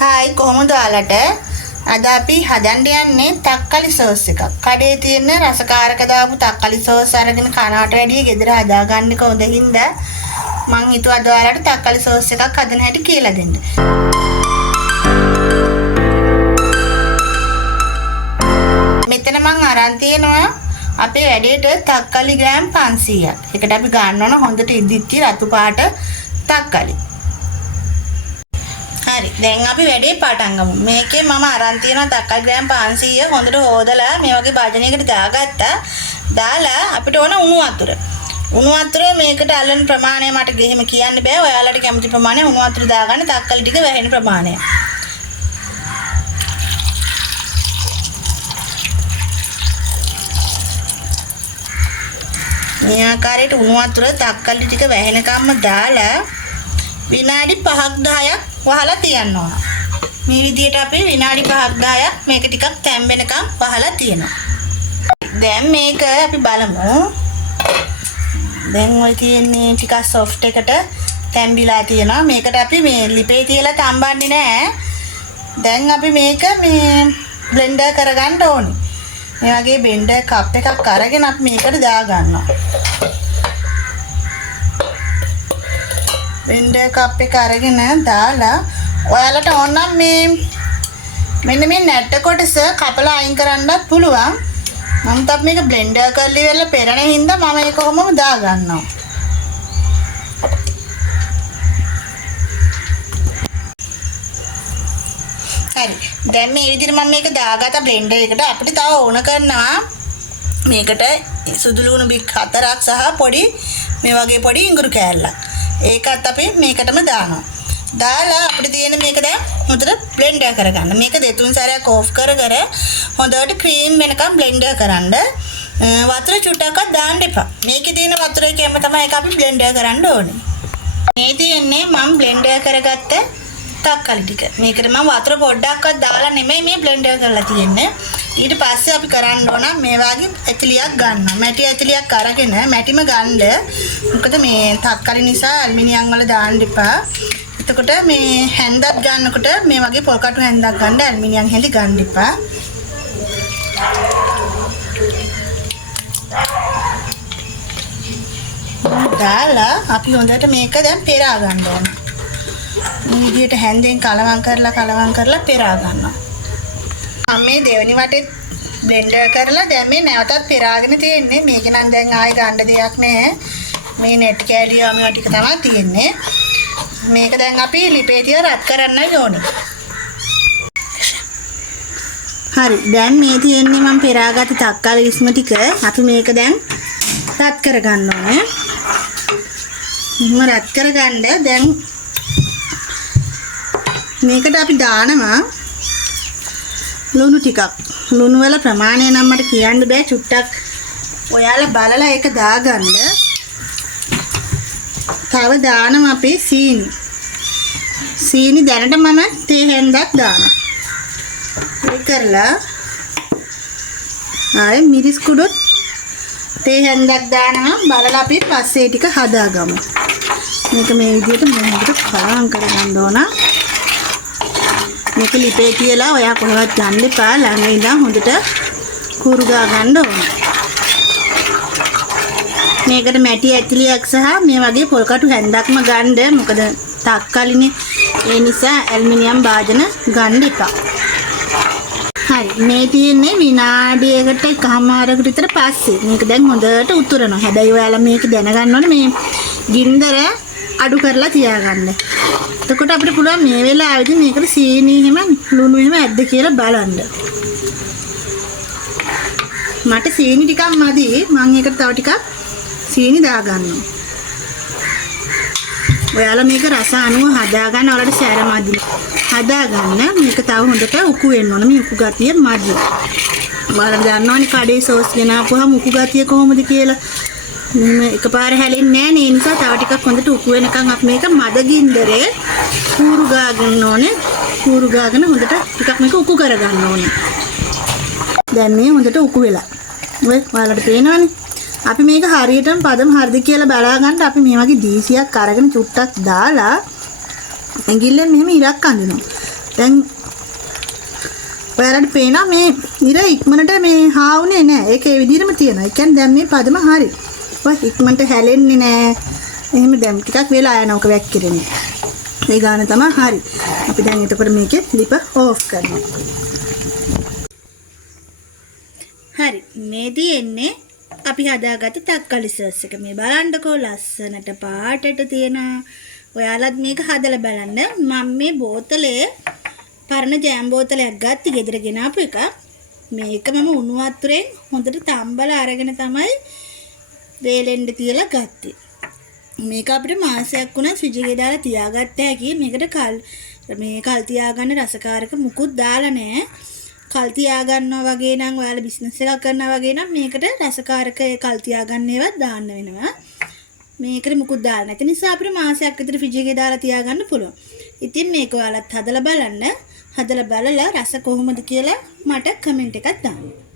Hi කොහොමද ඔයාලට? අද අපි හදන්න යන්නේ තක්කලි සෝස් එකක්. කඩේ තියෙන රසකාරක දාපු තක්කලි සෝස් අරගෙන කනවට වැඩිය ගෙදර හදාගන්න කොහොමද හින්දා මං හිතුවා අද ඔයාලට තක්කලි සෝස් එකක් හදන හැටි කියලා දෙන්න. මෙතන මං අරන් තියෙනවා අපේ වැඩේට තක්කලි ග්‍රෑම් 500ක්. ඒකට අපි ගන්න ඕන හොඳට ඉදිච්ච රතු පාට තක්කලි. හරි දැන් අපි වැඩේ පටන් ගමු. මේකේ මම අරන් තියෙන තක්කලි ග්‍රෑම් 500 හොඳට හොදලා මේ වගේ භාජනයකට දාගත්තා. දාලා අපිට ඕන උණු වතුර. උණු වතුර මේකට අල්ලන ප්‍රමාණය මට ගෙහෙම කියන්න බෑ. ඔයාලට කැමති ප්‍රමාණය උණු වතුර දාගන්න තක්කලි ටික වැහෙන ප්‍රමාණය. මේ ආකාරයට උණු වතුර තක්කලි ටික වැහෙනකම්ම දාලා විනාඩි 5ක් 10ක් වහලා තියන්න ඕන. මේ විදිහට අපි විනාඩි 5ක් 10ක් මේක ටිකක් තැම්බෙනකම් වහලා තියනවා. දැන් මේක අපි බලමු. දැන් ඔය තියෙන්නේ ටිකක් සොෆ්ට් එකට තැම්බිලා තියෙනවා. මේකට අපි මේ ලිපේ තියලා තම්බන්නේ නැහැ. දැන් අපි මේක මේ බ්ලෙන්ඩර් කරගන්න ඕනේ. මේ වගේ බෙන්ඩර් කප් එකක් අරගෙන අපි මේකට දාගන්නවා. බෙන්ඩර් කප් එක අරගෙන දාලා ඔයාලට ඕන නම් මේ මෙන්න මේ නැට්ට කොටස කපලා අයින් කරන්නත් පුළුවන්. මම තාම මේක බ්ලෙන්ඩර් කරලා ඉවරලා පෙරණ හින්දා මම මේක කොහොමද දාගන්නවා. හරි. දැන් මේ විදිහට මම මේක දාගත්තා බ්ලෙන්ඩර් එකට. අපිට තව ඕන කරනවා මේකට සුදු ලුණු බික් 4ක් සහ පොඩි මේ වගේ පොඩි ඉඟුරු කෑල්ලක්. ඒකත් අපි මේකටම දානවා. දාලා අපිට තියෙන මේක දැන් හොඳට බ්ලෙන්ඩර් කරගන්න. මේක දෙතුන් සැරයක් ඕෆ් කර හොඳට ක්‍රීම් වෙනකම් බ්ලෙන්ඩර් කරන්න. වතුර චුට්ටක්වත් දාන්න එපා. මේකේ තියෙන වතුරේකම තමයි ඒක අපි බ්ලෙන්ඩර් කරන්න ඕනේ. මේ තියෙන්නේ මම බ්ලෙන්ඩර් කරගත්ත තක්කලි ටික. මේකට මම වතුර පොඩ්ඩක්වත් දාලා නෙමෙයි මේ බ්ලෙන්ඩර් කරලා තියෙන්නේ. ඊට පස්සේ අපි කරන්න ඕන මේ වගේ ඇතිලියක් ගන්නවා. මැටි ඇතිලියක් අරගෙන මැටිම ගන්න. මොකද මේ තක්කලි නිසා ඇලුමිනියම් වල දාන්න එපා. එතකොට මේ හැන්දක් ගන්නකොට මේ වගේ පොල් කටු හැන්දක් ගන්න ඇලුමිනියම් හැඳි ගන්න එපා. දාලා අපි හොඳට මේක දැන් පෙරා ගන්න ඕන. මේ විදිහට හැන්දෙන් කලවම් කරලා පෙරා ගන්නවා. මම මේ දෙවෙනි වටේ බ්ලෙන්ඩර් කරලා දැන් මේ නැවතත් පෙරාගෙන තියෙන්නේ. මේක නම් දැන් ආයෙ ගන්න දෙයක් නැහැ. මේ net කැලියම ටික තමයි තියෙන්නේ. මේක දැන් අපි ලිපේ තියලා රත් කරන්නයි ඕනේ. හරි දැන් මේ තියෙන්නේ මම පෙරාගත්ත තක්කාලි විස්ම ටික. අපි මේක දැන් රත් කරගන්න ඕනේ. රත් කරගන්න දැන් මේකට අපි දානවා ලුණු ටිකක්. ලුණු වල ප්‍රමාණය නම් මට කියන්න බෑ. චුට්ටක් ඔයාලා බලලා ඒක දාගන්න. තව දානවා අපි සීනි. සීනි දැනට මම තේ හැන්දක් දානවා. ඒක කරලා ආයේ මිරිස් කුඩුත් තේ හැන්දක් දානවා. බලලා අපි පස්සේ ටික හදාගමු. මේක මේ විදිහට මොහොතට කලවම් කරගන්න ඕන. මේක ලිපේ තියලා ඔයා කොහෙවත් ගන්න එපා. ළඟ ඉඳන් හොඳට කුරු ගා ගන්න ඕන. මේකට මැටි ඇතිලියක් සහ මේ වගේ පොල් කටු හැන්දක්ම ගන්න. මොකද තක්කලිනේ. ඒ නිසා ඇලුමිනියම් භාජන ගන්න එපා. හරි මේ තියෙන්නේ විනාඩියකට එකමාරකට විතර පස්සේ. මේක දැන් හොඳට උතුරනවා. හැබැයි ඔයාලා මේක දැනගන්න ඕනේ මේ ගින්දර අඩු කරලා තියාගන්න. එතකොට අපිට පුළුවන් මේ වෙලාවේදී මේකට සීනි එහෙම ලුණු එහෙම ඇද්ද කියලා බලන්න. මට සීනි ටිකක් මදි. මම ඒකට තව ටිකක් සීනි දාගන්නවා. ඔයාලා මේක රස අනුව හදාගන්න. ඔයාලට සැර මදි හදාගන්න. මේක තව හොඳට උකු වෙන්න ඕන. මේ උකු ගතිය මදි. ඔයාලා දන්නවනේ කඩේ සෝස් ගෙනාපුවාම උකු ගතිය කොහොමද කියලා. එකපාර හැලෙන්නේ නැහැ නේ. ඒ නිසා තව ටිකක් හොඳට උකු වෙනකන් අපි මේක මද ගින්දරේ කූරු ගාගන්න ඕනේ. කූරු ගාගෙන හොඳට ටිකක් මේක උකු කරගන්න ඕනේ. දැන් මේ හොඳට උකු වෙලා. ඔය ඔයාලට පේනවනේ. අපි මේක හරියටම පදම හරිද කියලා බලා ගන්න අපි මේ වගේ දීසියක් අරගෙන චුට්ටක් දාලා ඇඟිල්ලෙන් මෙහෙම ඉරක් අඳිනවා. දැන් ඔයාලට පේනවා මේ ඉර ඉක්මනට මේ හාවුනේ නැහැ. ඒක ඒ විදිහටම තියෙනවා. ඒ කියන්නේ දැන් මේ පදම හරි. ඔය ඉක්මනට හැලෙන්නේ නැහැ. එහෙම දැන් ටිකක් වෙලා යනවා ඔක වැක්කිරෙන්නේ. ඒ ගාන තමයි හරි. අපි දැන් එතකොට මේකේ ලිප ඕෆ් කරනවා. හරි. මේ තියෙන්නේ අපි හදාගත්ත තක්කලි සෝස් එක. මේ බලන්නකෝ ලස්සනට පාටට තියෙනවා. ඔයාලත් මේක හදලා බලන්න. මම මේ බෝතලේ පරණ ජෑම් බෝතලයක් ගත්තා ගෙදර ගෙනාපු එක. මේක මම උණු වතුරෙන් හොඳට තම්බලා අරගෙන තමයි වේලෙන්න තියලා ගත්තේ. මේක අපිට මාසයක් වුණා ෆ්‍රිජ් එකේ දාලා තියාගත්ත හැකි. මේකට කල් තියාගන්න රසකාරක මුකුත් දාලා නැහැ. කල් තියාගන්නවා වගේ නම් ඔයාලා බිස්නස් එකක් කරනවා වගේ නම් මේකට රසකාරක කල් තියාගන්න ඒවත් දාන්න වෙනවා. මේකට මුකුත් දාලා නැති නිසා අපිට මාසයක් විතර ෆ්‍රිජ් එකේ දාලා තියාගන්න පුළුවන්. ඉතින් මේක ඔයාලත් හදලා බලන්න. හදලා බලලා රස කොහොමද කියලා මට කමෙන්ට් එකක් දාන්න.